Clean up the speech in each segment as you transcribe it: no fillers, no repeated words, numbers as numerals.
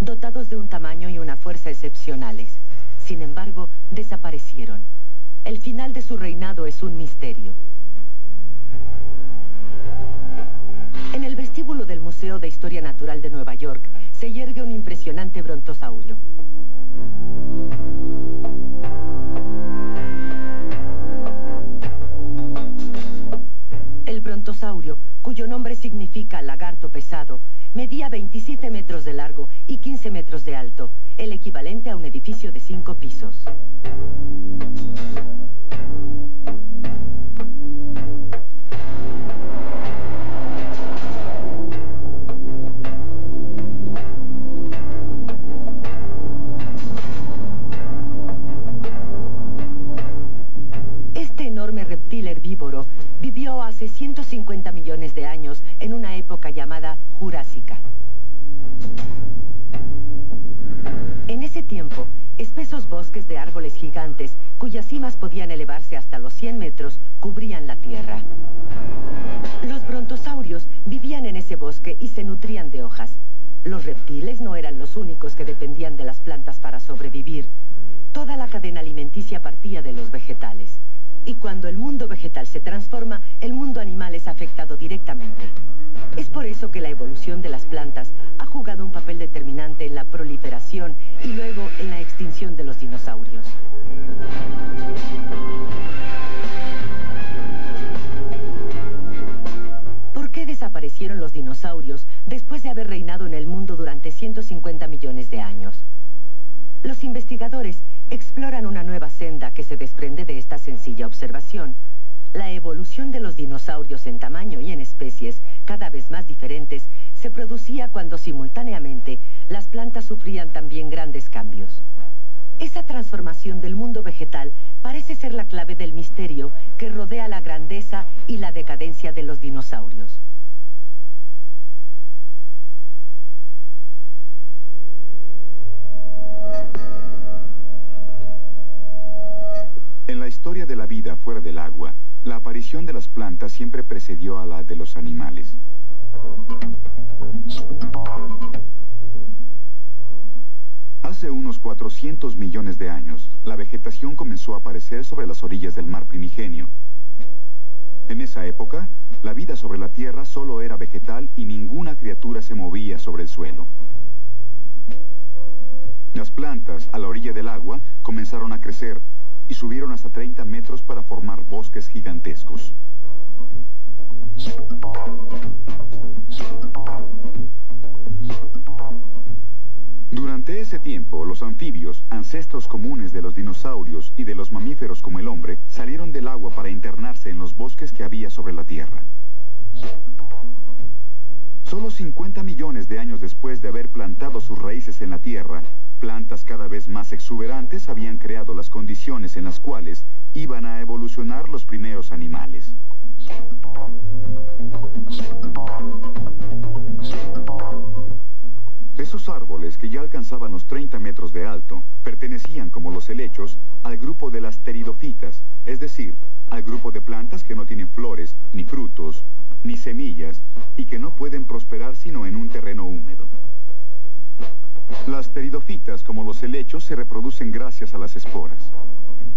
dotados de un tamaño y una fuerza excepcionales. Sin embargo, desaparecieron. El final de su reinado es un misterio. En el vestíbulo del Museo de Historia Natural de Nueva York se yergue un impresionante brontosaurio. El brontosaurio, cuyo nombre significa lagarto pesado, medía 27 metros de largo y 15 metros de alto, el equivalente a un edificio de 5 pisos. Este enorme reptil herbívoro vivió hace 150 millones de años en una época llamada Jurásica. En ese tiempo, espesos bosques de árboles gigantes, cuyas cimas podían elevarse hasta los 100 metros, cubrían la tierra. Los brontosaurios vivían en ese bosque y se nutrían de hojas. Los reptiles no eran los únicos que dependían de las plantas para sobrevivir. Toda la cadena alimenticia partía de los vegetales. Y cuando el mundo vegetal se transforma, el mundo animal es afectado directamente. Es por eso que la evolución de las plantas ha jugado un papel determinante en la proliferación y luego en la extinción de los dinosaurios. ¿Por qué desaparecieron los dinosaurios después de haber reinado en el mundo durante 150 millones de años? Los investigadores exploran una nueva senda que se desprende de esta sencilla observación. La evolución de los dinosaurios en tamaño y en especies cada vez más diferentes se producía cuando simultáneamente las plantas sufrían también grandes cambios. Esa transformación del mundo vegetal parece ser la clave del misterio que rodea la grandeza y la decadencia de los dinosaurios. En la historia de la vida fuera del agua, la aparición de las plantas siempre precedió a la de los animales. Hace unos 400 millones de años, la vegetación comenzó a aparecer sobre las orillas del mar primigenio. En esa época, la vida sobre la tierra solo era vegetal y ninguna criatura se movía sobre el suelo. Las plantas, a la orilla del agua, comenzaron a crecer y subieron hasta 30 metros para formar bosques gigantescos. Durante ese tiempo, los anfibios, ancestros comunes de los dinosaurios y de los mamíferos como el hombre, salieron del agua para internarse en los bosques que había sobre la tierra. Solo 50 millones de años después de haber plantado sus raíces en la tierra, plantas cada vez más exuberantes habían creado las condiciones en las cuales iban a evolucionar los primeros animales. Esos árboles, que ya alcanzaban los 30 metros de alto, pertenecían, como los helechos, al grupo de las pteridofitas, es decir, al grupo de plantas que no tienen flores, ni frutos, ni semillas, y que no pueden prosperar sino en un terreno húmedo. Las pteridofitas, como los helechos, se reproducen gracias a las esporas.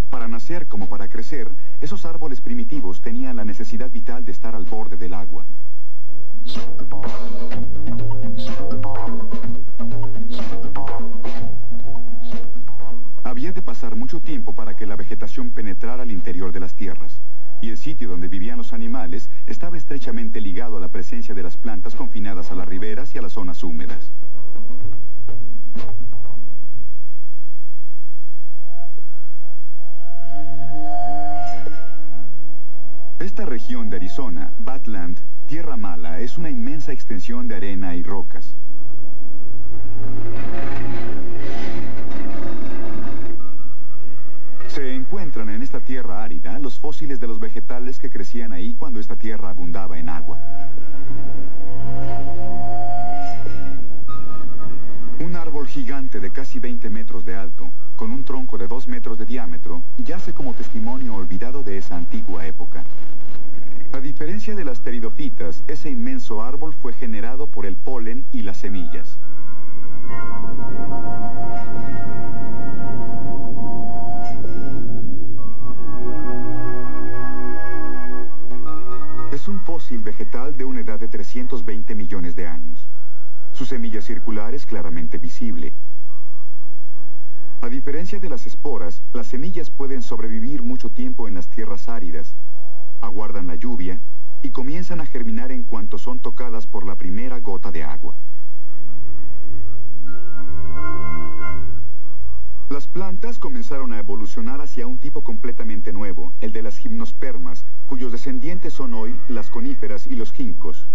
Para nacer como para crecer, esos árboles primitivos tenían la necesidad vital de estar al borde del agua. Había de pasar mucho tiempo para que la vegetación penetrara al interior de las tierras, y el sitio donde vivían los animales estaba estrechamente ligado a la presencia de las plantas confinadas a las riberas y a las zonas húmedas. Esta región de Arizona, Badland, Tierra Mala, es una inmensa extensión de arena y rocas. Se encuentran en esta tierra árida los fósiles de los vegetales que crecían ahí cuando esta tierra abundaba en agua. Un árbol gigante de casi 20 metros de alto, con un tronco de 2 metros de diámetro, yace como testimonio olvidado de esa antigua época. A diferencia de las pteridofitas, ese inmenso árbol fue generado por el polen y las semillas. Es un fósil vegetal de una edad de 320 millones de años. Su semilla circular es claramente visible. A diferencia de las esporas, las semillas pueden sobrevivir mucho tiempo en las tierras áridas, aguardan la lluvia y comienzan a germinar en cuanto son tocadas por la primera gota de agua. Las plantas comenzaron a evolucionar hacia un tipo completamente nuevo, el de las gimnospermas, cuyos descendientes son hoy las coníferas y los ginkgos.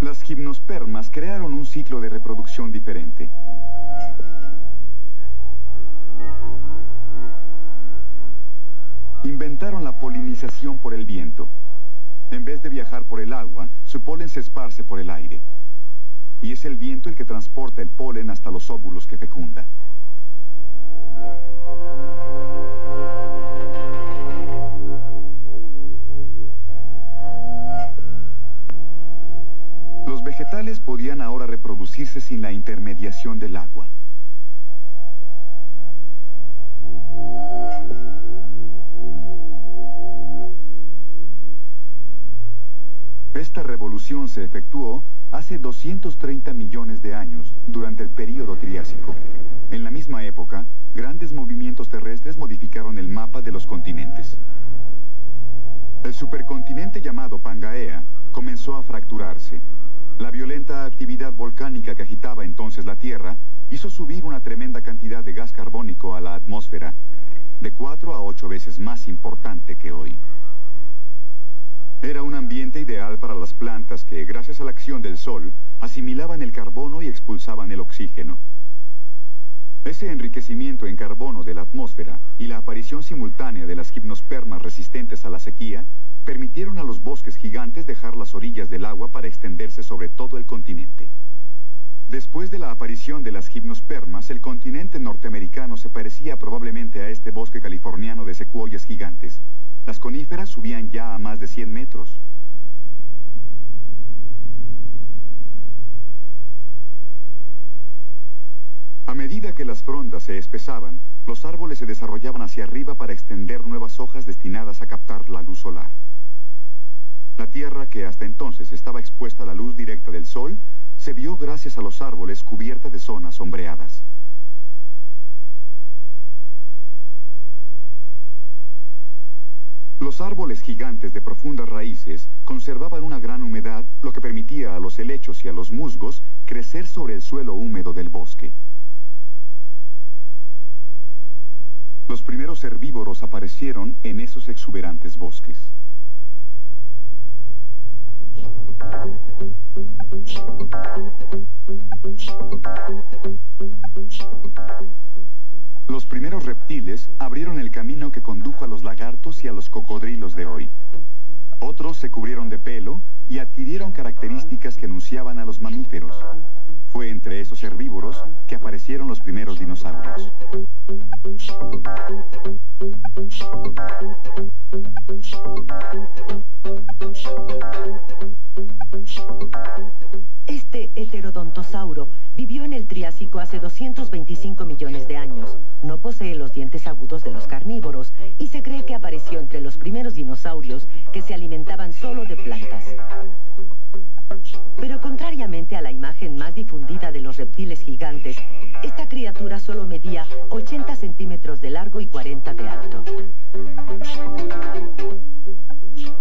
Las gimnospermas crearon un ciclo de reproducción diferente. Inventaron la polinización por el viento. En vez de viajar por el agua, su polen se esparce por el aire. Y es el viento el que transporta el polen hasta los óvulos que fecunda. Los vegetales podían ahora reproducirse sin la intermediación del agua. Esta revolución se efectuó hace 230 millones de años, durante el período Triásico. En la misma época, grandes movimientos terrestres modificaron el mapa de los continentes. El supercontinente llamado Pangaea comenzó a fracturarse. La violenta actividad volcánica que agitaba entonces la Tierra hizo subir una tremenda cantidad de gas carbónico a la atmósfera, de 4 a 8 veces más importante que hoy. Era un ambiente ideal para las plantas que, gracias a la acción del sol, asimilaban el carbono y expulsaban el oxígeno. Ese enriquecimiento en carbono de la atmósfera y la aparición simultánea de las gimnospermas resistentes a la sequía permitieron a los bosques gigantes dejar las orillas del agua para extenderse sobre todo el continente. Después de la aparición de las gimnospermas, el continente norteamericano se parecía probablemente a este bosque californiano de secuoyas gigantes. Las coníferas subían ya a más de 100 metros. A medida que las frondas se espesaban, los árboles se desarrollaban hacia arriba para extender nuevas hojas destinadas a captar la luz solar. La Tierra, que hasta entonces estaba expuesta a la luz directa del sol, se vio gracias a los árboles cubierta de zonas sombreadas. Los árboles gigantes de profundas raíces conservaban una gran humedad, lo que permitía a los helechos y a los musgos crecer sobre el suelo húmedo del bosque. Los primeros herbívoros aparecieron en esos exuberantes bosques. Los primeros reptiles abrieron el camino que condujo a los lagartos y a los cocodrilos de hoy. Otros se cubrieron de pelo y adquirieron características que anunciaban a los mamíferos. Fue entre esos herbívoros que aparecieron los primeros dinosaurios. Este heterodontosauro vivió en el Triásico hace 225 millones de años. No posee los dientes agudos de los carnívoros y se cree que apareció entre los primeros dinosaurios que se alimentaban solo de plantas. Pero contrariamente a la imagen más difundida de los reptiles gigantes, esta criatura solo medía 80 centímetros de largo y 40 de alto.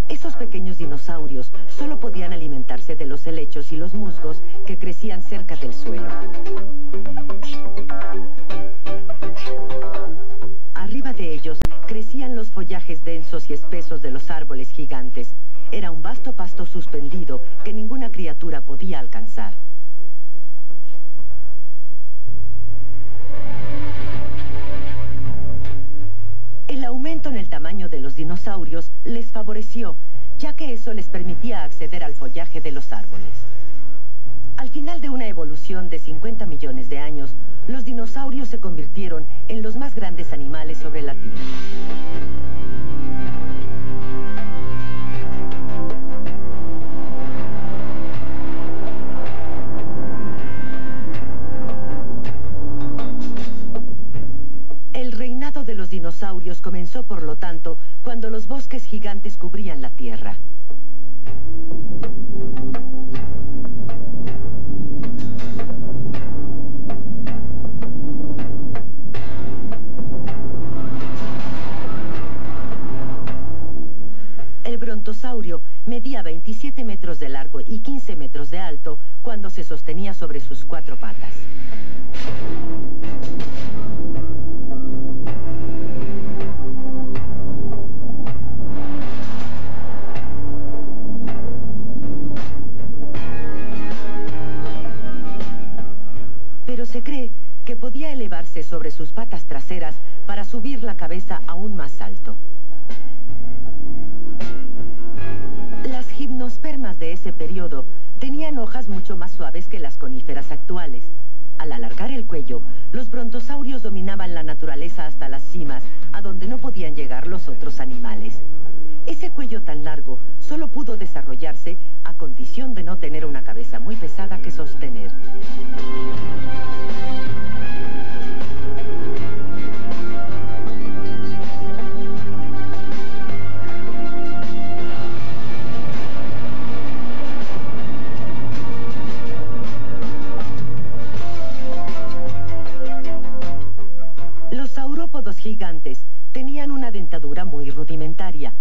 Esos pequeños dinosaurios solo podían alimentarse de los helechos y los musgos que crecían cerca del suelo. Arriba de ellos crecían los follajes densos y espesos de los árboles gigantes. Era un vasto pasto suspendido que ninguna criatura podía alcanzar. El aumento en el tamaño de los dinosaurios les favoreció, ya que eso les permitía acceder al follaje de los árboles. Al final de una evolución de 50 millones de años, los dinosaurios se convirtieron en los más grandes animales sobre la Tierra. dinosaurios comenzó, por lo tanto, cuando los bosques gigantes cubrían la Tierra. El brontosaurio medía 27 metros de largo y 15 metros de alto cuando se sostenía sobre sus 4 patas. Pero se cree que podía elevarse sobre sus patas traseras para subir la cabeza aún más alto. Las gimnospermas de ese periodo tenían hojas mucho más suaves que las coníferas actuales. Al alargar el cuello, los brontosaurios dominaban la naturaleza hasta las cimas, a donde no podían llegar los otros animales. Ese cuello tan largo solo pudo desarrollarse a condición de no tener una cabeza muy pesada que sostener. Los saurópodos gigantes tenían una dentadura muy rudimentaria.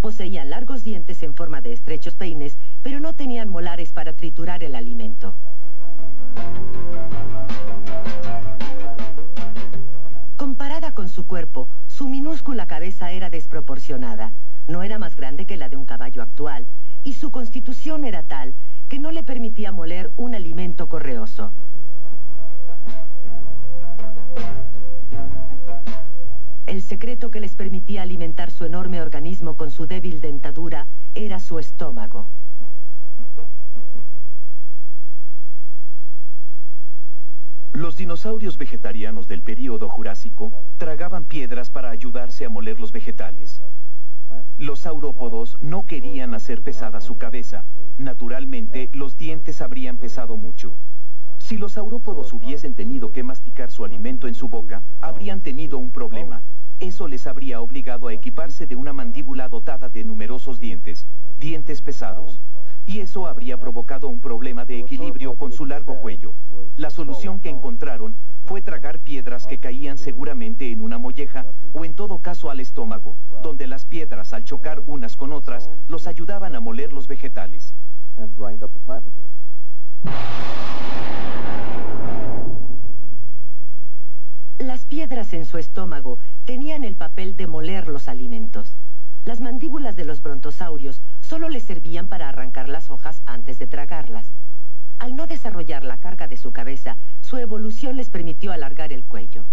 Poseían largos dientes en forma de estrechos peines, pero no tenían molares para triturar el alimento. Comparada con su cuerpo, su minúscula cabeza era desproporcionada. No era más grande que la de un caballo actual, y su constitución era tal que no le permitía moler un alimento correoso. El secreto que les permitía alimentar su enorme organismo con su débil dentadura era su estómago. Los dinosaurios vegetarianos del período Jurásico tragaban piedras para ayudarse a moler los vegetales. Los saurópodos no querían hacer pesada su cabeza. Naturalmente, los dientes habrían pesado mucho. Si los saurópodos hubiesen tenido que masticar su alimento en su boca, habrían tenido un problema. Eso les habría obligado a equiparse de una mandíbula dotada de numerosos dientes pesados. Y eso habría provocado un problema de equilibrio con su largo cuello. La solución que encontraron fue tragar piedras que caían seguramente en una molleja o en todo caso al estómago, donde las piedras, al chocar unas con otras, los ayudaban a moler los vegetales. Las piedras en su estómago tenían el papel de moler los alimentos. Las mandíbulas de los brontosaurios solo les servían para arrancar las hojas antes de tragarlas. Al no desarrollar la carga de su cabeza, su evolución les permitió alargar el cuello.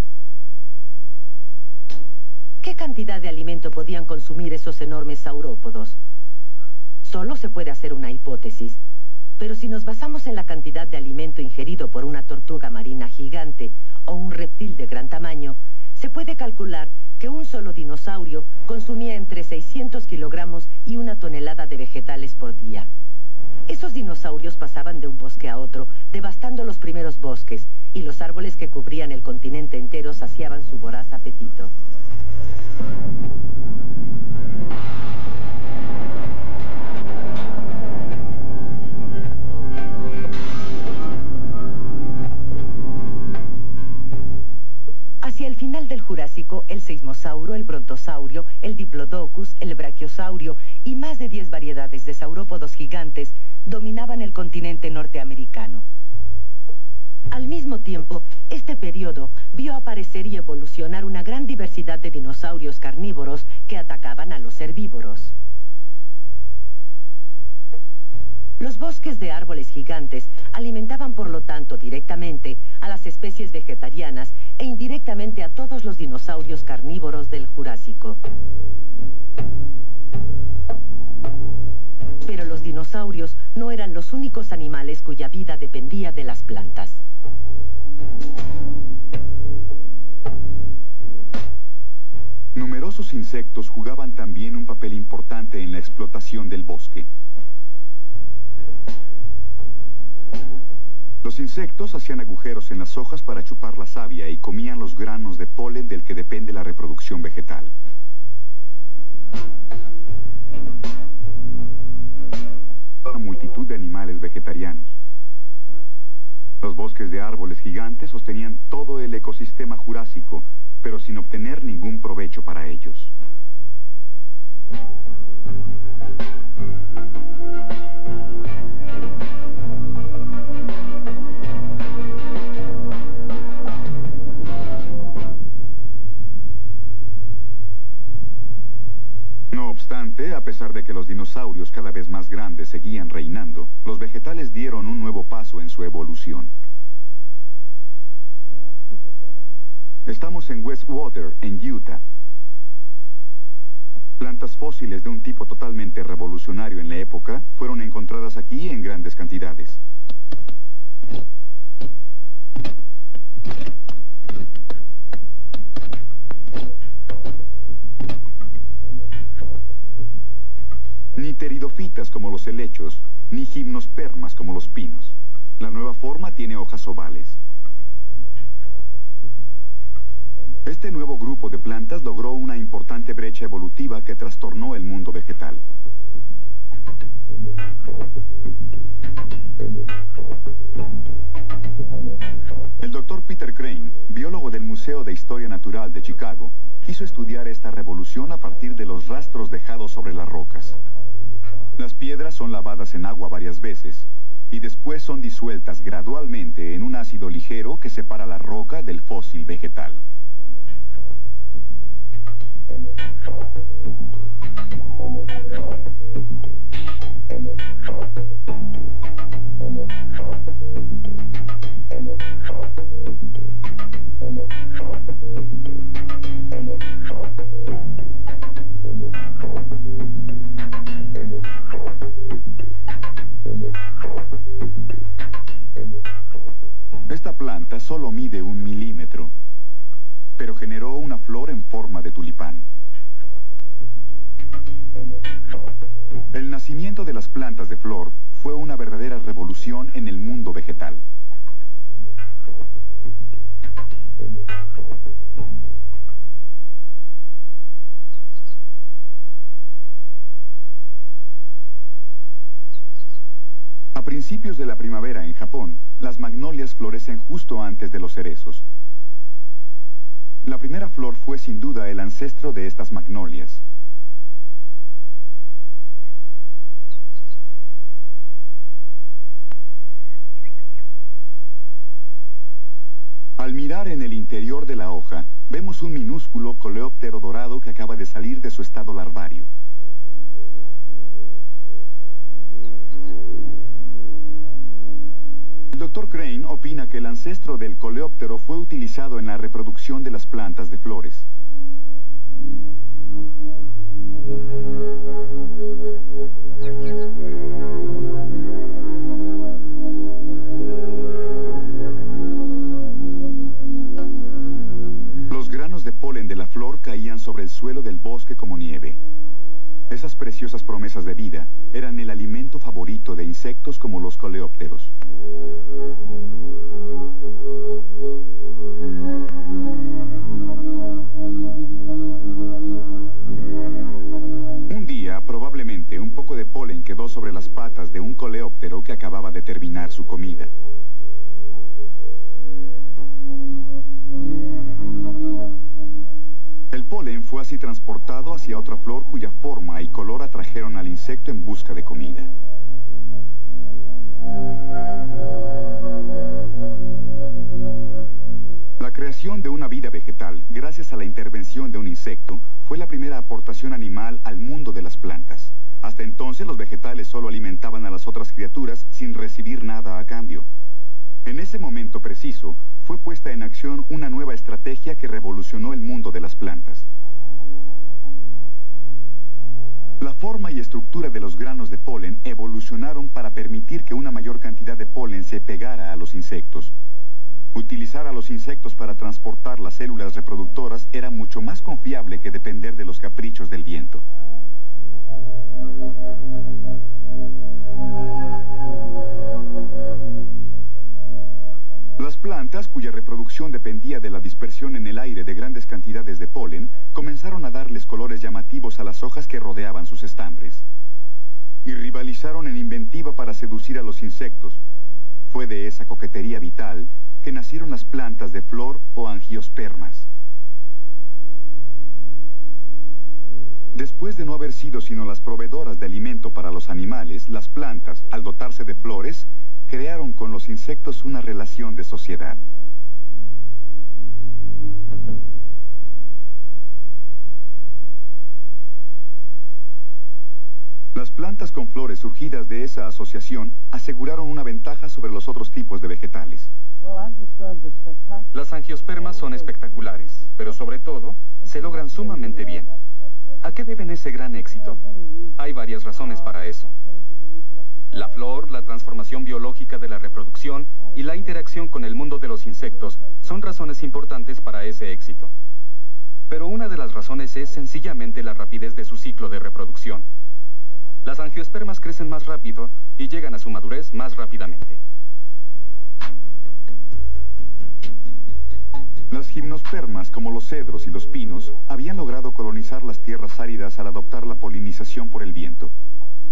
¿Qué cantidad de alimento podían consumir esos enormes saurópodos? Solo se puede hacer una hipótesis. Pero si nos basamos en la cantidad de alimento ingerido por una tortuga marina gigante o un reptil de gran tamaño, se puede calcular que un solo dinosaurio consumía entre 600 kilogramos y 1 tonelada de vegetales por día. Esos dinosaurios pasaban de un bosque a otro, devastando los primeros bosques, y los árboles que cubrían el continente entero saciaban su voraz apetito. Hacia el final del Jurásico, el seismosauro, el brontosaurio, el diplodocus, el brachiosaurio y más de 10 variedades de saurópodos gigantes dominaban el continente norteamericano. Al mismo tiempo, este periodo vio aparecer y evolucionar una gran diversidad de dinosaurios carnívoros que atacaban a los herbívoros. Los bosques de árboles gigantes alimentaban por lo tanto directamente a las especies vegetarianas e indirectamente a todos los dinosaurios carnívoros del Jurásico. Pero los dinosaurios no eran los únicos animales cuya vida dependía de las plantas. Numerosos insectos jugaban también un papel importante en la explotación del bosque. Los insectos hacían agujeros en las hojas para chupar la savia y comían los granos de polen del que depende la reproducción vegetal. vegetarianos. Los bosques de árboles gigantes sostenían todo el ecosistema jurásico, pero sin obtener ningún provecho para ellos. No obstante, a pesar de que los dinosaurios cada vez más grandes seguían reinando, los vegetales dieron un nuevo paso en su evolución. Estamos en Westwater, en Utah. Plantas fósiles de un tipo totalmente revolucionario en la época fueron encontradas aquí en grandes cantidades. Ni pteridofitas como los helechos, ni gimnospermas como los pinos. La nueva forma tiene hojas ovales. Este nuevo grupo de plantas logró una importante brecha evolutiva que trastornó el mundo vegetal. El Dr. Peter Crane, biólogo del Museo de Historia Natural de Chicago, quiso estudiar esta revolución a partir de los rastros dejados sobre las rocas. Las piedras son lavadas en agua varias veces y después son disueltas gradualmente en un ácido ligero que separa la roca del fósil vegetal. Esta planta solo mide 1 milímetro, pero generó una flor en forma de tulipán. El nacimiento de las plantas de flor fue una verdadera revolución en el mundo vegetal. A principios de la primavera en Japón, las magnolias florecen justo antes de los cerezos. La primera flor fue sin duda el ancestro de estas magnolias. Al mirar en el interior de la hoja, vemos un minúsculo coleóptero dorado que acaba de salir de su estado larvario. El Dr. Crane opina que el ancestro del coleóptero fue utilizado en la reproducción de las plantas de flores. Los granos de polen de la flor caían sobre el suelo del bosque como nieve. Esas preciosas promesas de vida eran el alimento favorito de insectos como los coleópteros. Un día, probablemente, un poco de polen quedó sobre las patas de un coleóptero que acababa de terminar su comida. El polen fue así transportado hacia otra flor cuya forma y color atrajeron al insecto en busca de comida. La creación de una vida vegetal, gracias a la intervención de un insecto, fue la primera aportación animal al mundo de las plantas. Hasta entonces los vegetales solo alimentaban a las otras criaturas sin recibir nada a cambio. En ese momento preciso, fue puesta en acción una nueva estrategia que revolucionó el mundo de las plantas. La forma y estructura de los granos de polen evolucionaron para permitir que una mayor cantidad de polen se pegara a los insectos. Utilizar a los insectos para transportar las células reproductoras era mucho más confiable que depender de los caprichos del viento. Las plantas, cuya reproducción dependía de la dispersión en el aire de grandes cantidades de polen, comenzaron a darles colores llamativos a las hojas que rodeaban sus estambres. y rivalizaron en inventiva para seducir a los insectos. Fue de esa coquetería vital que nacieron las plantas de flor o angiospermas. Después de no haber sido sino las proveedoras de alimento para los animales, las plantas, al dotarse de flores, crearon con los insectos una relación de sociedad. Las plantas con flores surgidas de esa asociación aseguraron una ventaja sobre los otros tipos de vegetales. Las angiospermas son espectaculares, pero sobre todo, se logran sumamente bien. ¿A qué deben ese gran éxito? Hay varias razones para eso. La flor, la transformación biológica de la reproducción y la interacción con el mundo de los insectos son razones importantes para ese éxito. Pero una de las razones es sencillamente la rapidez de su ciclo de reproducción. Las angiospermas crecen más rápido y llegan a su madurez más rápidamente. Las gimnospermas, como los cedros y los pinos, habían logrado colonizar las tierras áridas al adoptar la polinización por el viento.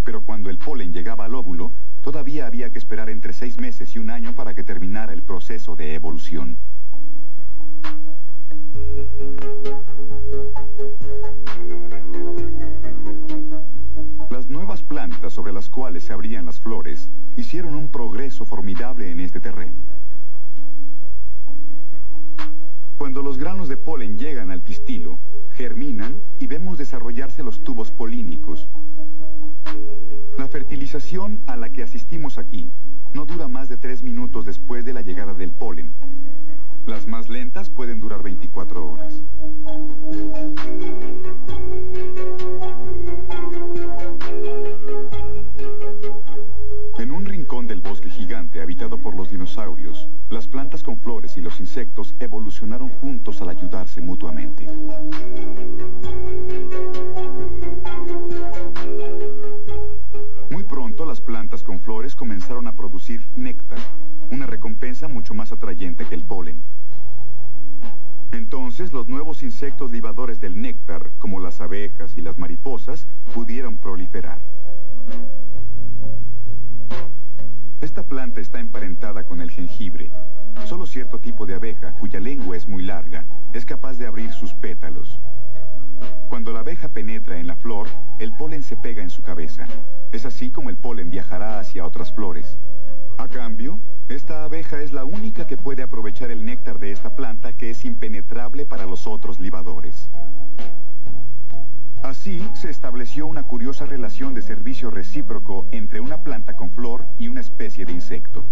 Pero cuando el polen llegaba al óvulo, todavía había que esperar entre 6 meses y 1 año para que terminara el proceso de evolución. Las nuevas plantas sobre las cuales se abrían las flores hicieron un progreso formidable en este terreno. Cuando los granos de polen llegan al pistilo, germinan y vemos desarrollarse los tubos polínicos. La fertilización a la que asistimos aquí no dura más de 3 minutos después de la llegada del polen. Las más lentas pueden durar 24 horas. En un rincón del bosque gigante habitado por los dinosaurios, las plantas con flores y los insectos evolucionaron juntos al ayudarse mutuamente. Muy pronto las plantas con flores comenzaron a producir néctar, una recompensa mucho más atrayente que el polen. Entonces los nuevos insectos libadores del néctar, como las abejas y las mariposas, pudieron proliferar. Esta planta está emparentada con el jengibre. Solo cierto tipo de abeja, cuya lengua es muy larga, es capaz de abrir sus pétalos. Cuando la abeja penetra en la flor, el polen se pega en su cabeza. Es así como el polen viajará hacia otras flores. A cambio, esta abeja es la única que puede aprovechar el néctar de esta planta, que es impenetrable para los otros libadores. Así se estableció una curiosa relación de servicio recíproco entre una planta con flor y una especie de insecto.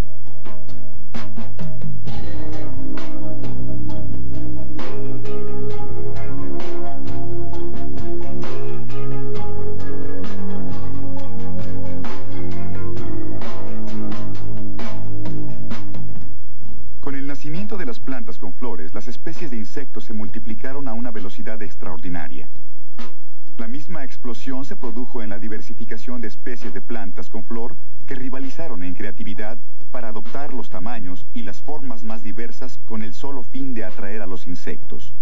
Con el nacimiento de las plantas con flores, las especies de insectos se multiplicaron a una velocidad extraordinaria. La misma explosión se produjo en la diversificación de especies de plantas con flor que rivalizaron en creatividad para adoptar los tamaños y las formas más diversas con el solo fin de atraer a los insectos.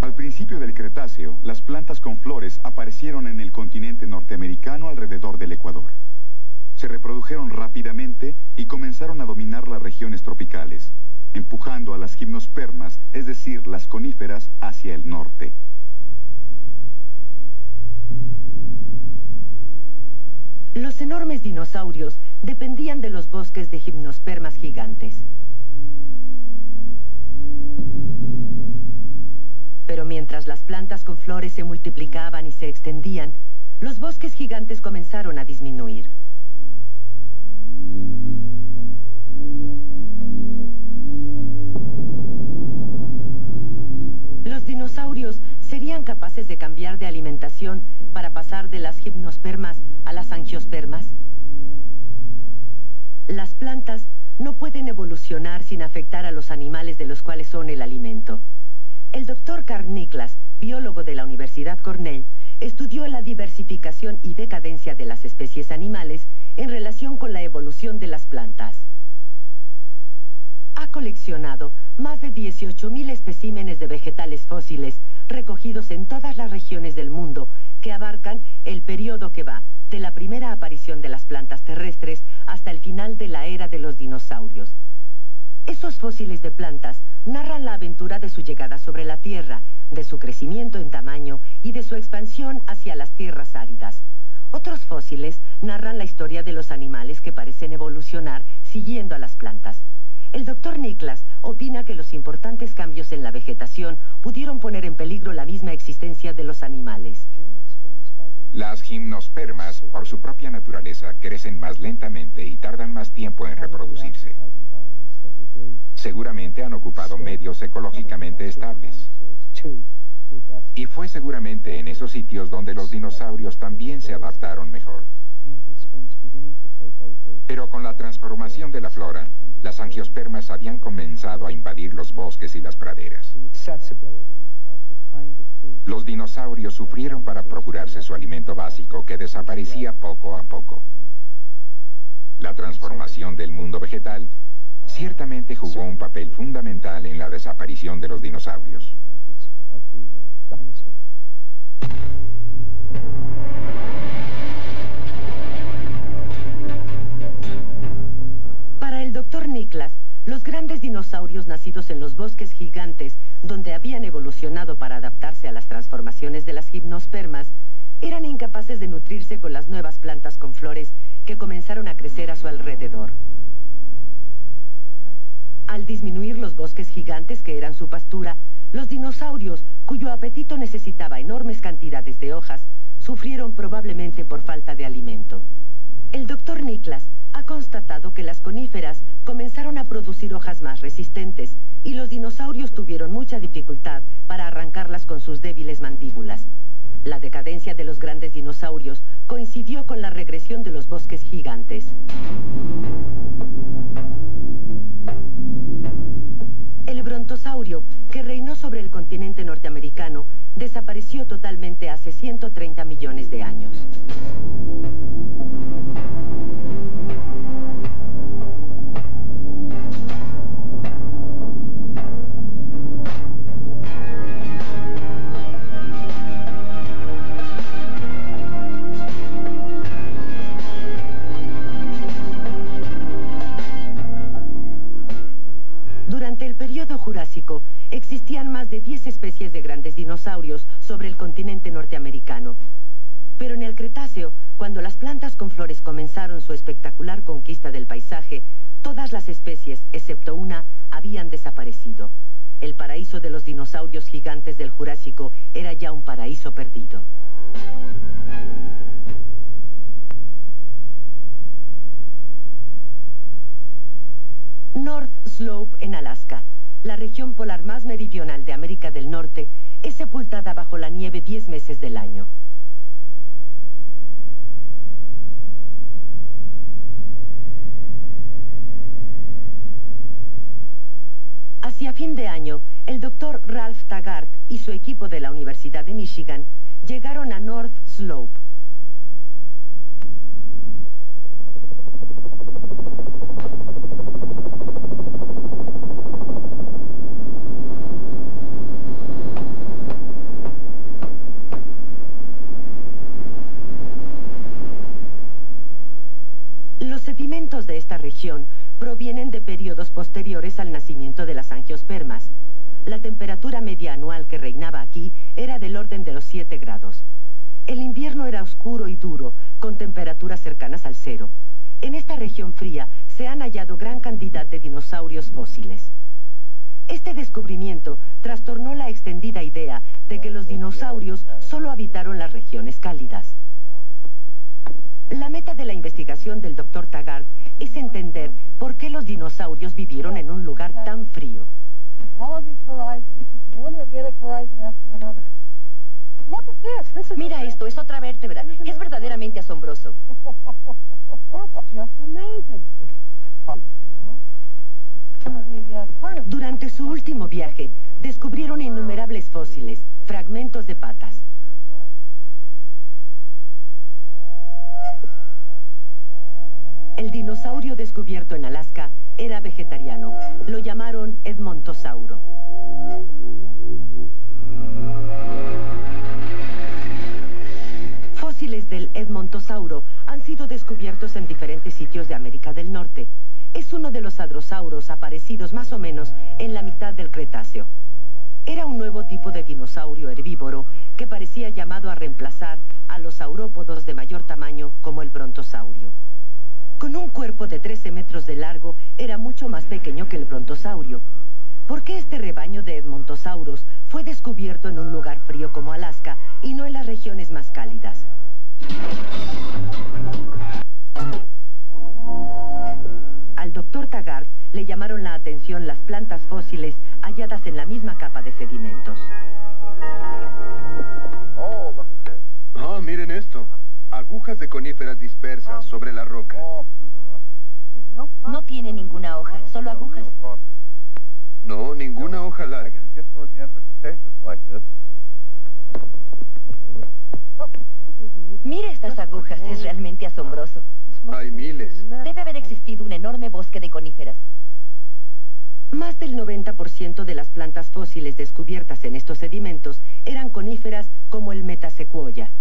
Al principio del Cretáceo, las plantas con flores aparecieron en el continente norteamericano alrededor del Ecuador. Se reprodujeron rápidamente y comenzaron a dominar las regiones tropicales, empujando a las gimnospermas, es decir, las coníferas, hacia el norte. Los enormes dinosaurios dependían de los bosques de gimnospermas gigantes. Pero mientras las plantas con flores se multiplicaban y se extendían, los bosques gigantes comenzaron a disminuir. Los dinosaurios serían capaces de cambiar de alimentación para pasar de las gimnospermas a las angiospermas. Las plantas no pueden evolucionar sin afectar a los animales de los cuales son el alimento. El doctor Carl Niklas, biólogo de la Universidad Cornell, estudió la diversificación y decadencia de las especies animales en relación con la evolución de las plantas. Ha coleccionado más de 18.000 especímenes de vegetales fósiles recogidos en todas las regiones del mundo que abarcan el periodo que va de la primera aparición de las plantas terrestres hasta el final de la era de los dinosaurios. Esos fósiles de plantas narran la aventura de su llegada sobre la Tierra, de su crecimiento en tamaño y de su expansión hacia las tierras áridas. Otros fósiles narran la historia de los animales que parecen evolucionar siguiendo a las plantas. El doctor Niklas opina que los importantes cambios en la vegetación pudieron poner en peligro la misma existencia de los animales. Las gimnospermas, por su propia naturaleza, crecen más lentamente y tardan más tiempo en reproducirse. Seguramente han ocupado medios ecológicamente estables. Y fue seguramente en esos sitios donde los dinosaurios también se adaptaron mejor. Pero con la transformación de la flora, las angiospermas habían comenzado a invadir los bosques y las praderas. Los dinosaurios sufrieron para procurarse su alimento básico, que desaparecía poco a poco. La transformación del mundo vegetal ciertamente jugó un papel fundamental en la desaparición de los dinosaurios. Para el doctor Niklas, los grandes dinosaurios nacidos en los bosques gigantes, donde habían evolucionado para adaptarse a las transformaciones de las gimnospermas, eran incapaces de nutrirse con las nuevas plantas con flores que comenzaron a crecer a su alrededor. Al disminuir los bosques gigantes que eran su pastura, los dinosaurios, cuyo apetito necesitaba enormes cantidades de hojas, sufrieron probablemente por falta de alimento. El doctor Niklas ha constatado que las coníferas comenzaron a producir hojas más resistentes y los dinosaurios tuvieron mucha dificultad para arrancarlas con sus débiles mandíbulas. La decadencia de los grandes dinosaurios coincidió con la regresión de los bosques gigantes. El brontosaurio, que reinó sobre el continente norteamericano, desapareció totalmente hace 130 millones de años. Durante el período Jurásico, existían más de 10 especies de grandes dinosaurios sobre el continente norteamericano. Pero en el Cretáceo, cuando las plantas con flores comenzaron su espectacular conquista del paisaje, todas las especies, excepto una, habían desaparecido. El paraíso de los dinosaurios gigantes del Jurásico era ya un paraíso perdido. North Slope, en Alaska, la región polar más meridional de América del Norte, es sepultada bajo la nieve 10 meses del año. Hacia fin de año, el doctor Ralph Taggart y su equipo de la Universidad de Michigan llegaron a North Slope. Los sedimentos de esta región provienen de periodos posteriores al nacimiento de las angiospermas. La temperatura media anual que reinaba aquí era del orden de los 7 grados. El invierno era oscuro y duro, con temperaturas cercanas al cero. En esta región fría se han hallado gran cantidad de dinosaurios fósiles. Este descubrimiento trastornó la extendida idea de que los dinosaurios solo habitaron las regiones cálidas. La meta de la investigación del Dr. Taggart es entender por qué los dinosaurios vivieron en un lugar tan frío. Mira esto, es otra vértebra. Es verdaderamente asombroso. Durante su último viaje, descubrieron innumerables fósiles, fragmentos de patas. El dinosaurio descubierto en Alaska era vegetariano. Lo llamaron Edmontosauro. Fósiles del Edmontosauro han sido descubiertos en diferentes sitios de América del Norte. Es uno de los hadrosauros aparecidos más o menos en la mitad del Cretáceo. Era un nuevo tipo de dinosaurio herbívoro que parecía llamado a reemplazar a los saurópodos de mayor tamaño como el brontosaurio. Con un cuerpo de 13 metros de largo, era mucho más pequeño que el brontosaurio. ¿Por qué este rebaño de edmontosauros fue descubierto en un lugar frío como Alaska y no en las regiones más cálidas? Al Dr. Taggart le llamaron la atención las plantas fósiles halladas en la misma capa de sedimentos. Oh, miren esto. Agujas de coníferas dispersas sobre la roca. No tiene ninguna hoja, solo agujas. No, ninguna hoja larga. Mira estas agujas, es realmente asombroso. Hay miles. Debe haber existido un enorme bosque de coníferas. Más del 90% de las plantas fósiles descubiertas en estos sedimentos eran coníferas como el metasequoia.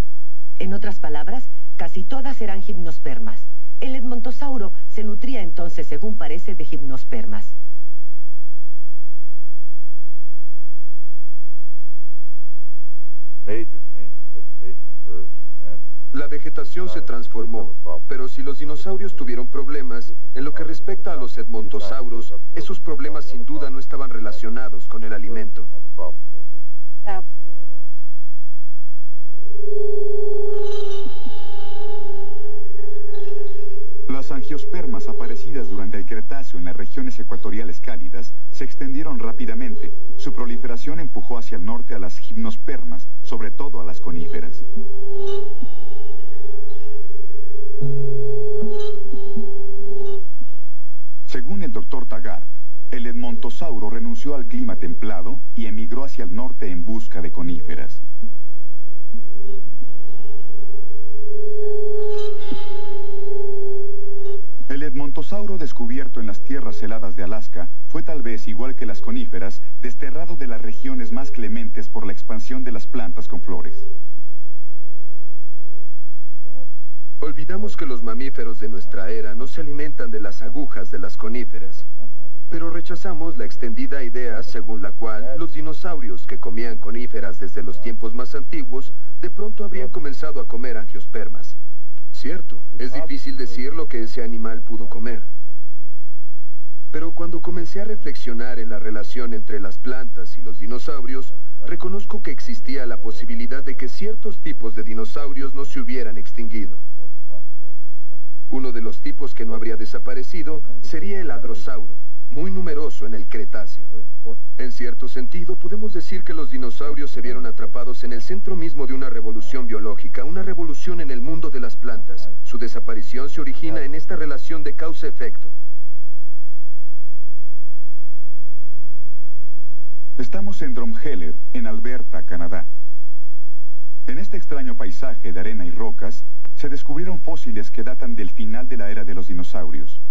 En otras palabras, casi todas eran gimnospermas. El edmontosauro se nutría entonces, según parece, de gimnospermas. La vegetación se transformó, pero si los dinosaurios tuvieron problemas, en lo que respecta a los edmontosauros, esos problemas sin duda no estaban relacionados con el alimento. Las angiospermas aparecidas durante el Cretáceo en las regiones ecuatoriales cálidas se extendieron rápidamente. Su proliferación empujó hacia el norte a las gimnospermas, sobre todo a las coníferas. Según el Dr. Taggart, el edmontosauro renunció al clima templado y emigró hacia el norte en busca de coníferas. El edmontosauro descubierto en las tierras heladas de Alaska fue tal vez, igual que las coníferas, desterrado de las regiones más clementes por la expansión de las plantas con flores. Olvidamos que los mamíferos de nuestra era no se alimentan de las agujas de las coníferas, pero rechazamos la extendida idea según la cual los dinosaurios que comían coníferas desde los tiempos más antiguos de pronto habrían comenzado a comer angiospermas. Cierto, es difícil decir lo que ese animal pudo comer. Pero cuando comencé a reflexionar en la relación entre las plantas y los dinosaurios, reconozco que existía la posibilidad de que ciertos tipos de dinosaurios no se hubieran extinguido. Uno de los tipos que no habría desaparecido sería el hadrosauro, muy numeroso en el Cretáceo. En cierto sentido, podemos decir que los dinosaurios se vieron atrapados en el centro mismo de una revolución biológica, una revolución en el mundo de las plantas. Su desaparición se origina en esta relación de causa-efecto. Estamos en Drumheller, en Alberta, Canadá. En este extraño paisaje de arena y rocas, se descubrieron fósiles que datan del final de la era de los dinosaurios.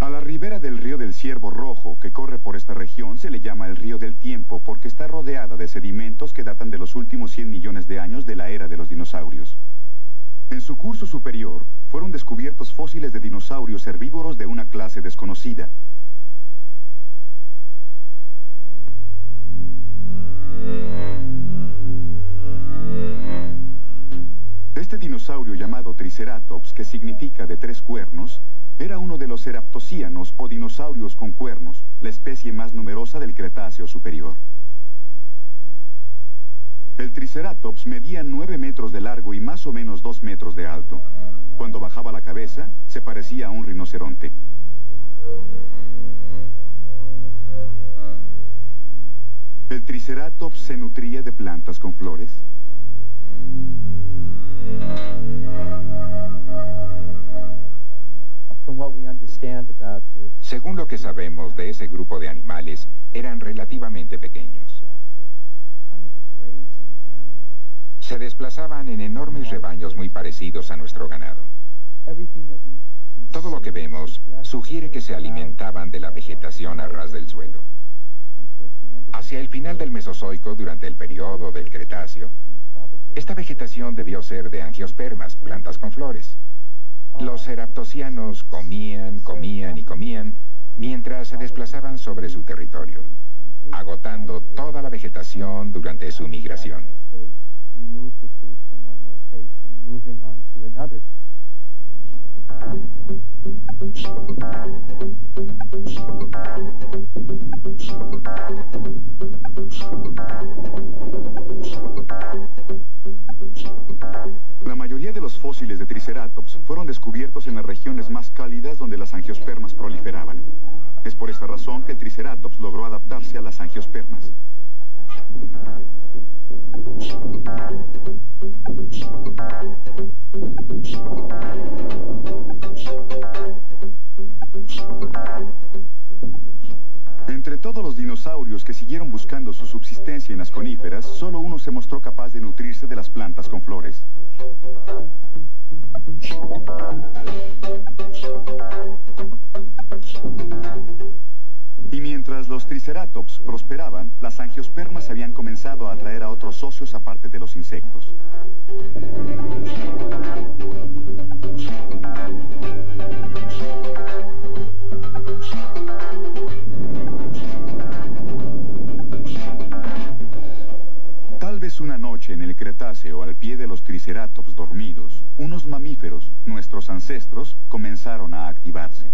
A la ribera del río del Ciervo Rojo, que corre por esta región, se le llama el río del tiempo porque está rodeada de sedimentos que datan de los últimos 100 millones de años de la era de los dinosaurios. En su curso superior, fueron descubiertos fósiles de dinosaurios herbívoros de una clase desconocida. Este dinosaurio llamado Triceratops, que significa de 3 cuernos, era uno de los ceraptosianos o dinosaurios con cuernos, la especie más numerosa del Cretáceo superior. El Triceratops medía 9 metros de largo y más o menos 2 metros de alto. Cuando bajaba la cabeza, se parecía a un rinoceronte. ¿El Triceratops se nutría de plantas con flores? Según lo que sabemos de ese grupo de animales, eran relativamente pequeños. Se desplazaban en enormes rebaños muy parecidos a nuestro ganado. Todo lo que vemos sugiere que se alimentaban de la vegetación a ras del suelo. Hacia el final del Mesozoico, durante el periodo del Cretáceo, esta vegetación debió ser de angiospermas, plantas con flores. Los ceraptosianos comían, comían y comían mientras se desplazaban sobre su territorio, agotando toda la vegetación durante su migración. La mayoría de los fósiles de Triceratops fueron descubiertos en las regiones más cálidas donde las angiospermas proliferaban. Es por esta razón que el Triceratops logró adaptarse a las angiospermas. Entre todos los dinosaurios que siguieron buscando su subsistencia en las coníferas, solo uno se mostró capaz de nutrirse de las plantas con flores. Y mientras los Triceratops prosperaban, las angiospermas habían comenzado a atraer a otros socios aparte de los insectos. Tal vez una noche en el Cretáceo, al pie de los Triceratops dormidos, unos mamíferos, nuestros ancestros, comenzaron a activarse.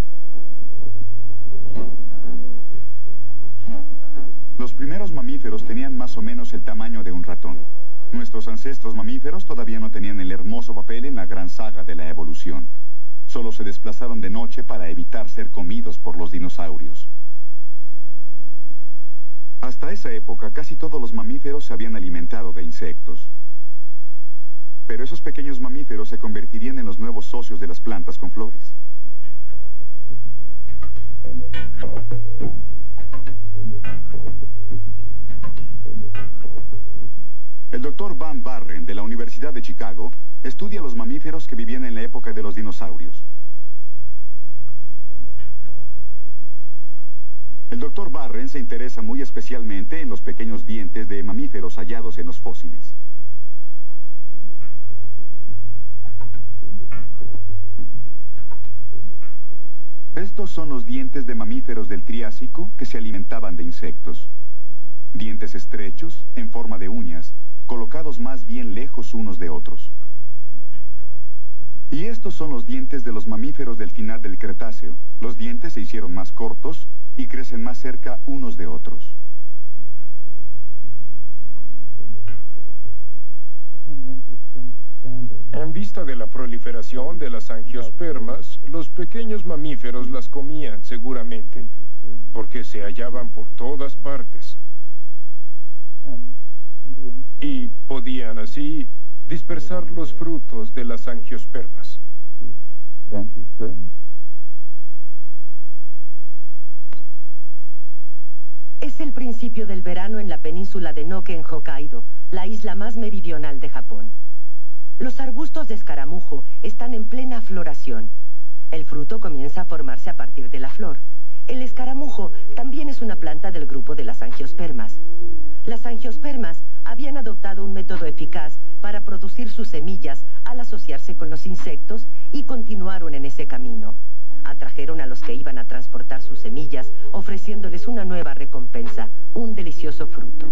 Los primeros mamíferos tenían más o menos el tamaño de un ratón. Nuestros ancestros mamíferos todavía no tenían el hermoso papel en la gran saga de la evolución. Solo se desplazaron de noche para evitar ser comidos por los dinosaurios. Hasta esa época, casi todos los mamíferos se habían alimentado de insectos. Pero esos pequeños mamíferos se convertirían en los nuevos socios de las plantas con flores. El Dr. Van Barren, de la Universidad de Chicago, estudia los mamíferos que vivían en la época de los dinosaurios. El Dr. Barren se interesa muy especialmente en los pequeños dientes de mamíferos hallados en los fósiles. Estos son los dientes de mamíferos del Triásico que se alimentaban de insectos. Dientes estrechos, en forma de uñas, colocados más bien lejos unos de otros. Y estos son los dientes de los mamíferos del final del Cretáceo. Los dientes se hicieron más cortos y crecen más cerca unos de otros. En vista de la proliferación de las angiospermas, los pequeños mamíferos las comían seguramente, porque se hallaban por todas partes. Y podían así dispersar los frutos de las angiospermas. Es el principio del verano en la península de Noke en Hokkaido, la isla más meridional de Japón. Los arbustos de escaramujo están en plena floración. El fruto comienza a formarse a partir de la flor. El escaramujo también es una planta del grupo de las angiospermas. Las angiospermas habían adoptado un método eficaz para producir sus semillas al asociarse con los insectos y continuaron en ese camino. Atrajeron a los que iban a transportar sus semillas, ofreciéndoles una nueva recompensa, un delicioso fruto.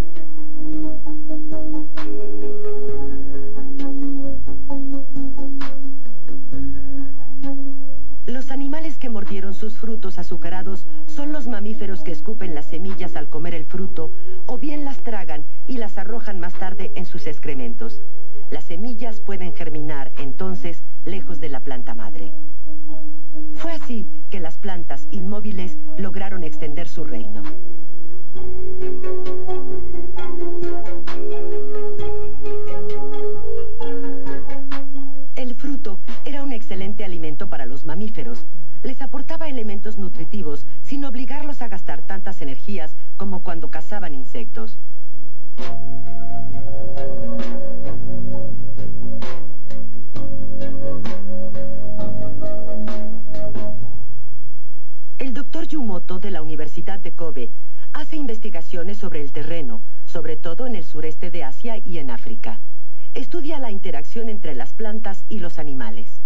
Los animales que mordieron sus frutos azucarados son los mamíferos que escupen las semillas al comer el fruto o bien las tragan y las arrojan más tarde en sus excrementos. Las semillas pueden germinar entonces lejos de la planta madre. Fue así que las plantas inmóviles lograron extender su reino. El fruto era un excelente alimento para los mamíferos. Les aportaba elementos nutritivos sin obligarlos a gastar tantas energías como cuando cazaban insectos. observaciones sobre el terreno, sobre todo en el sureste de Asia y en África. Estudia la interacción entre las plantas y los animales.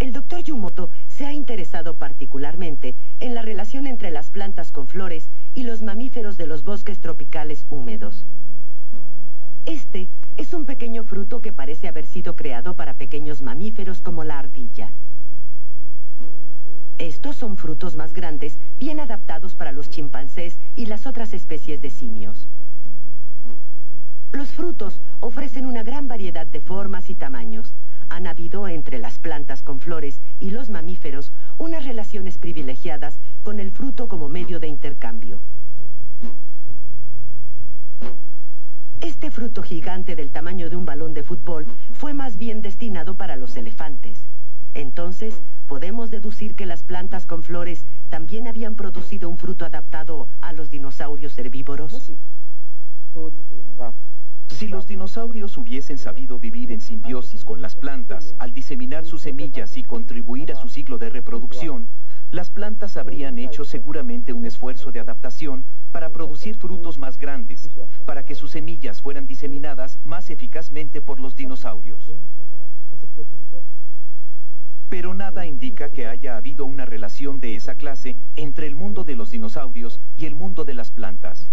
El Dr. Yumoto se ha interesado particularmente en la relación entre las plantas con flores y los mamíferos de los bosques tropicales húmedos. Este es un pequeño fruto que parece haber sido creado para pequeños mamíferos como la ardilla. Estos son frutos más grandes, bien adaptados para los chimpancés y las otras especies de simios. Los frutos ofrecen una gran variedad de formas y tamaños. Han habido entre las plantas con flores y los mamíferos unas relaciones privilegiadas con el fruto como medio de intercambio. Este fruto gigante del tamaño de un balón de fútbol fue más bien destinado para los elefantes. Entonces, podemos deducir que las plantas con flores también habían producido un fruto adaptado a los dinosaurios herbívoros. Si los dinosaurios hubiesen sabido vivir en simbiosis con las plantas, al diseminar sus semillas y contribuir a su ciclo de reproducción, las plantas habrían hecho seguramente un esfuerzo de adaptación para producir frutos más grandes, para que sus semillas fueran diseminadas más eficazmente por los dinosaurios. Pero nada indica que haya habido una relación de esa clase entre el mundo de los dinosaurios y el mundo de las plantas.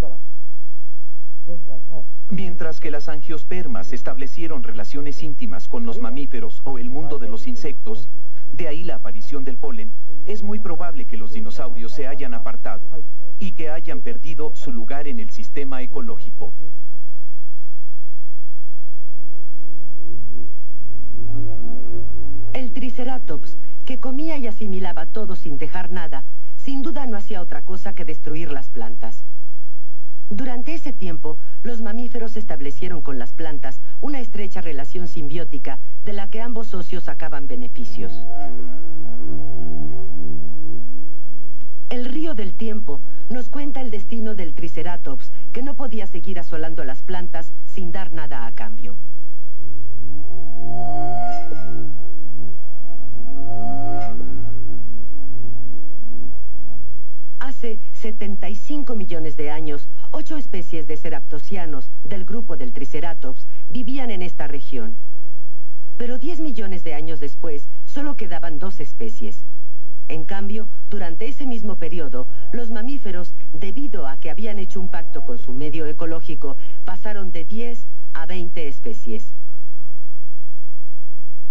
Mientras que las angiospermas establecieron relaciones íntimas con los mamíferos o el mundo de los insectos, de ahí la aparición del polen, es muy probable que los dinosaurios se hayan apartado y que hayan perdido su lugar en el sistema ecológico. El Triceratops, que comía y asimilaba todo sin dejar nada, sin duda no hacía otra cosa que destruir las plantas. Durante ese tiempo, los mamíferos establecieron con las plantas una estrecha relación simbiótica de la que ambos socios sacaban beneficios. El río del tiempo nos cuenta el destino del Triceratops, que no podía seguir asolando las plantas sin dar nada a cambio. Hace 75 millones de años, 8 especies de ceraptosianos del grupo del Triceratops vivían en esta región. Pero 10 millones de años después, solo quedaban 2 especies. En cambio, durante ese mismo periodo, los mamíferos, debido a que habían hecho un pacto con su medio ecológico, pasaron de 10 a 20 especies.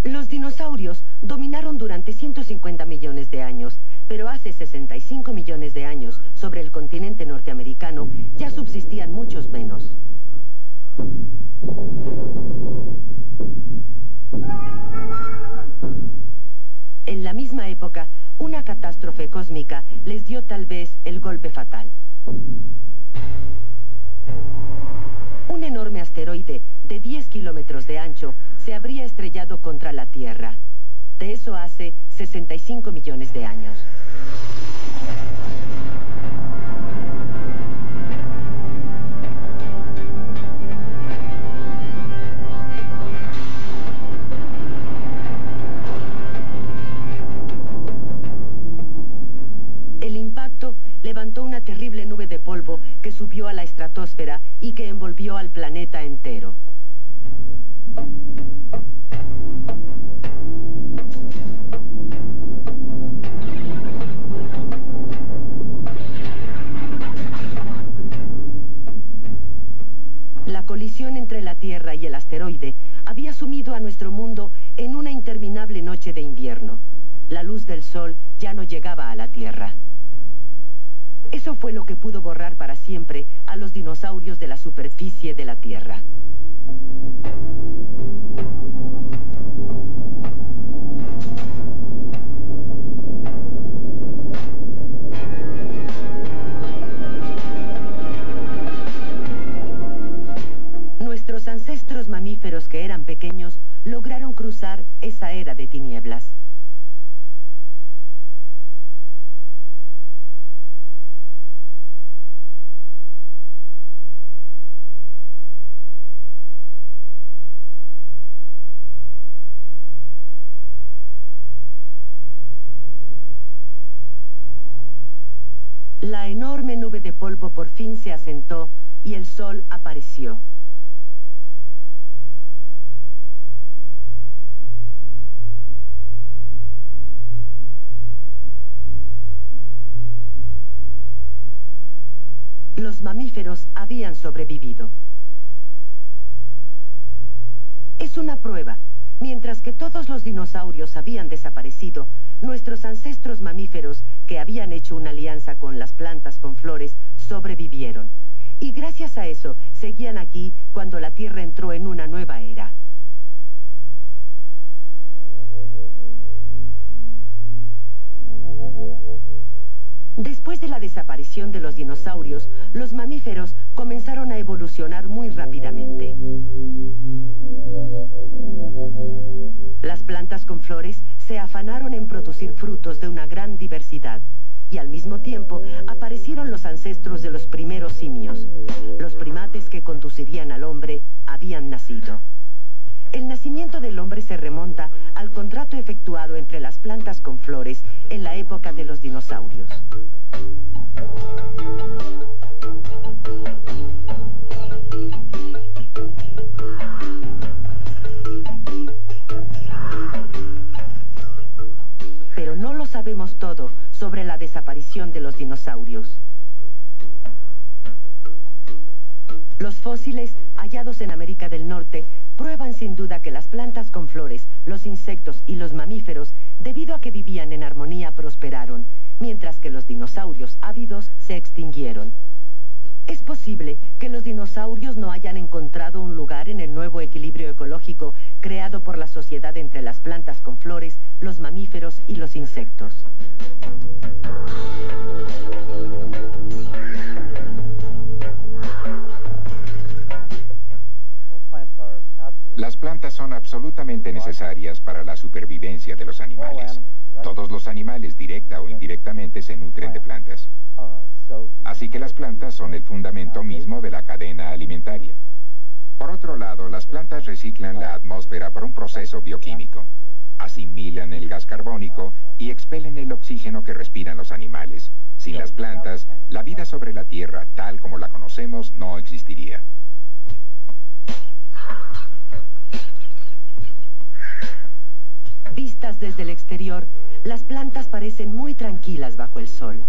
Los dinosaurios dominaron durante 150 millones de años, pero hace 65 millones de años, sobre el continente norteamericano, ya subsistían muchos menos. En la misma época, una catástrofe cósmica les dio tal vez el golpe fatal. Un enorme asteroide de 10 kilómetros de ancho se habría estrellado contra la Tierra. De eso hace 65 millones de años. El impacto levantó una terrible nube de polvo que subió a la estratosfera y que envolvió al planeta entero. La colisión entre la Tierra y el asteroide había sumido a nuestro mundo en una interminable noche de invierno. La luz del sol ya no llegaba a la Tierra. Eso fue lo que pudo borrar para siempre a los dinosaurios de la superficie de la Tierra. Nuestros ancestros mamíferos que eran pequeños lograron cruzar esa era de tinieblas. La enorme nube de polvo por fin se asentó y el sol apareció. Los mamíferos habían sobrevivido. Es una prueba. Mientras que todos los dinosaurios habían desaparecido, nuestros ancestros mamíferos, que habían hecho una alianza con las plantas con flores, sobrevivieron. Y gracias a eso, seguían aquí cuando la Tierra entró en una nueva era. Después de la desaparición de los dinosaurios, los mamíferos comenzaron a evolucionar muy rápidamente. Las plantas con flores se afanaron en producir frutos de una gran diversidad, y al mismo tiempo aparecieron los ancestros de los primeros simios. Los primates que conducirían al hombre habían nacido. El nacimiento del hombre se remonta al contrato efectuado entre las plantas con flores en la época de los dinosaurios. Pero no lo sabemos todo sobre la desaparición de los dinosaurios. Los fósiles hallados en América del Norte prueban sin duda que las plantas con flores, los insectos y los mamíferos, debido a que vivían en armonía, prosperaron, mientras que los dinosaurios ávidos se extinguieron. Es posible que los dinosaurios no hayan encontrado un lugar en el nuevo equilibrio ecológico creado por la sociedad entre las plantas con flores, los mamíferos y los insectos. Las plantas son absolutamente necesarias para la supervivencia de los animales. Todos los animales, directa o indirectamente, se nutren de plantas. Así que las plantas son el fundamento mismo de la cadena alimentaria. Por otro lado, las plantas reciclan la atmósfera por un proceso bioquímico. Asimilan el gas carbónico y expelen el oxígeno que respiran los animales. Sin las plantas, la vida sobre la Tierra, tal como la conocemos, no existiría. Vistas desde el exterior, las plantas parecen muy tranquilas bajo el sol.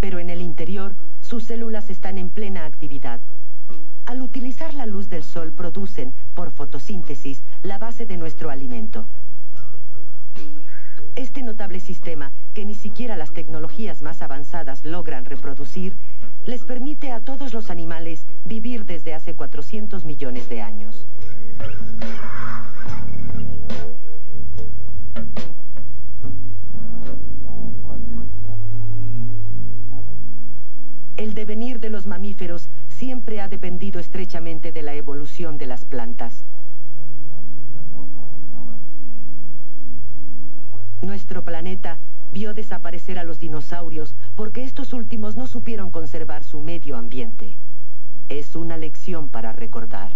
Pero en el interior, sus células están en plena actividad. Al utilizar la luz del sol, producen, por fotosíntesis, la base de nuestro alimento. Este notable sistema, que ni siquiera las tecnologías más avanzadas logran reproducir, les permite a todos los animales vivir desde hace 400 millones de años. El devenir de los mamíferos siempre ha dependido estrechamente de la evolución de las plantas. Nuestro planeta vio desaparecer a los dinosaurios porque estos últimos no supieron conservar su medio ambiente. Es una lección para recordar.